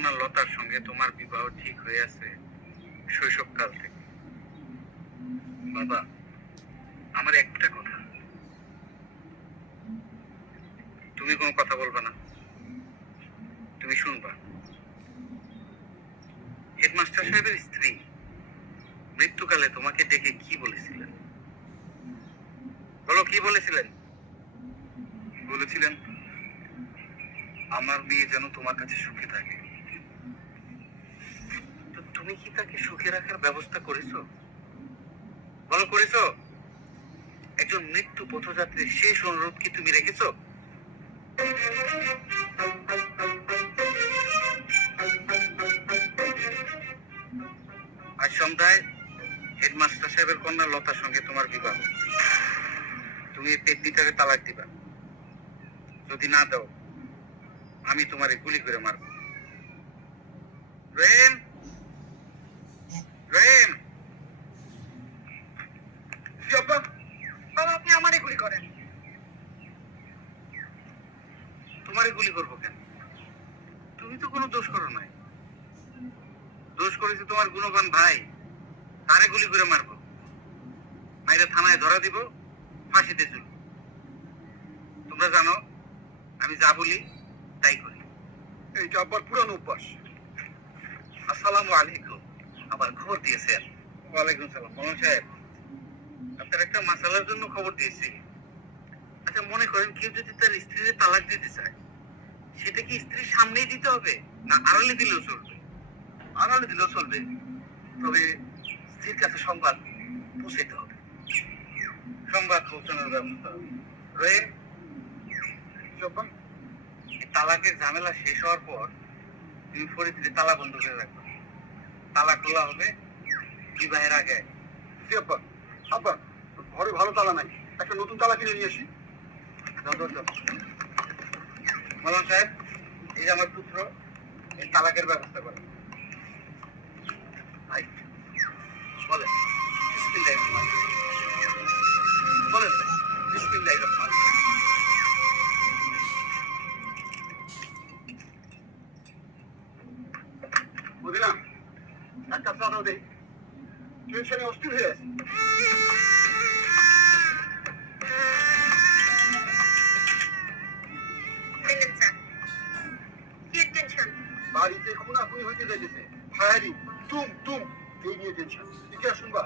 কন্যা লতার সঙ্গে তোমার বিবাহ ঠিক হয়ে আছে শৈশবকাল থেকে। বাবা, আমার একটা কথা, তুমি কোনো কথা বলবে না, তুমি শুনবা। হেডমাস্টার সাহেবের স্ত্রী মৃত্যুকালে তোমাকে ডেকে কি বলেছিলেন? বলো, কি বলেছিলেন? বলেছিলেন আমার মেয়ে যেন তোমার কাছে সুখে থাকে। তো তুমি কি তাকে সুখে রাখার ব্যবস্থা করেছো? বলো, করেছো? একজন মৃত্যু পথযাত্রীর শেষ অনুরোধ কি তুমি রেখেছো? আজ সন্ধ্যায় হেডমাস্টার সাহেবের কন্যা লতার সঙ্গে তোমার বিবাহ। তুমি এই পেটনিটারে তালাক দিবা। যদি না দাও, আমি তোমারে গুলি করে মারবো। প্রেম, প্রেম। বাবা, আপনি আমারে গুলি করেন। তোমারে গুলি করবো কেন? তুমি তো কোনো দোষ করো নাই। দোষ করেছে তোমার গুণবান ভাই, তারে গুলি করে মারবো। মাইরা থানায় ধরা দিব, ফাঁসিতে ঝুলব। তোমরা জানো আমি যা বলি তাই করি। এইটা আবার পুরানো অভ্যাস। আসসালামু আলাইকুম। আবার খবর দিয়েছেন? ওয়ালাইকুম সালাম। মোহন সাহেব, আপনার একটা মাসালার জন্য খবর দিয়েছি। আচ্ছা, মনে করেন কেউ যদি তার স্ত্রীর তালাক দিতে চায়, সেটা কি স্ত্রীর সামনেই দিতে হবে, না আড়ালে দিলেও চলবে? আড়ালে দিলেও চলবে, তবে স্ত্রীর কাছে সংবাদ পৌঁছাতে হবে। সংবাদ পৌঁছানোর ব্যবস্থা হবে। রহিম, তালাকের ঝামেলা শেষ হওয়ার পর তুমি ফরিদকে তালা বন্ধ করে রাখবে। তালা খোলা হবে বিবাহের আগে। আব্বা, ঘরে ভালো তালা নাই, একটা নতুন তালা কিনে নিয়ে আসি। মালান সাহেব, এই যে আমার পুত্র, এই তালাকের ব্যবস্থা করে। বলেন বলেন বিসমিল্লাহির রহমানির রহিম। বুঝলাম, একটা চাঁদাও দেই, টেনশনে অস্থির হয়ে আছে। বাড়িতে খুনাখুনি হইতে যাইতেছে, ফায়ারিং, তুম তুম, এই নিয়ে টেনশন। এটা শুনবা?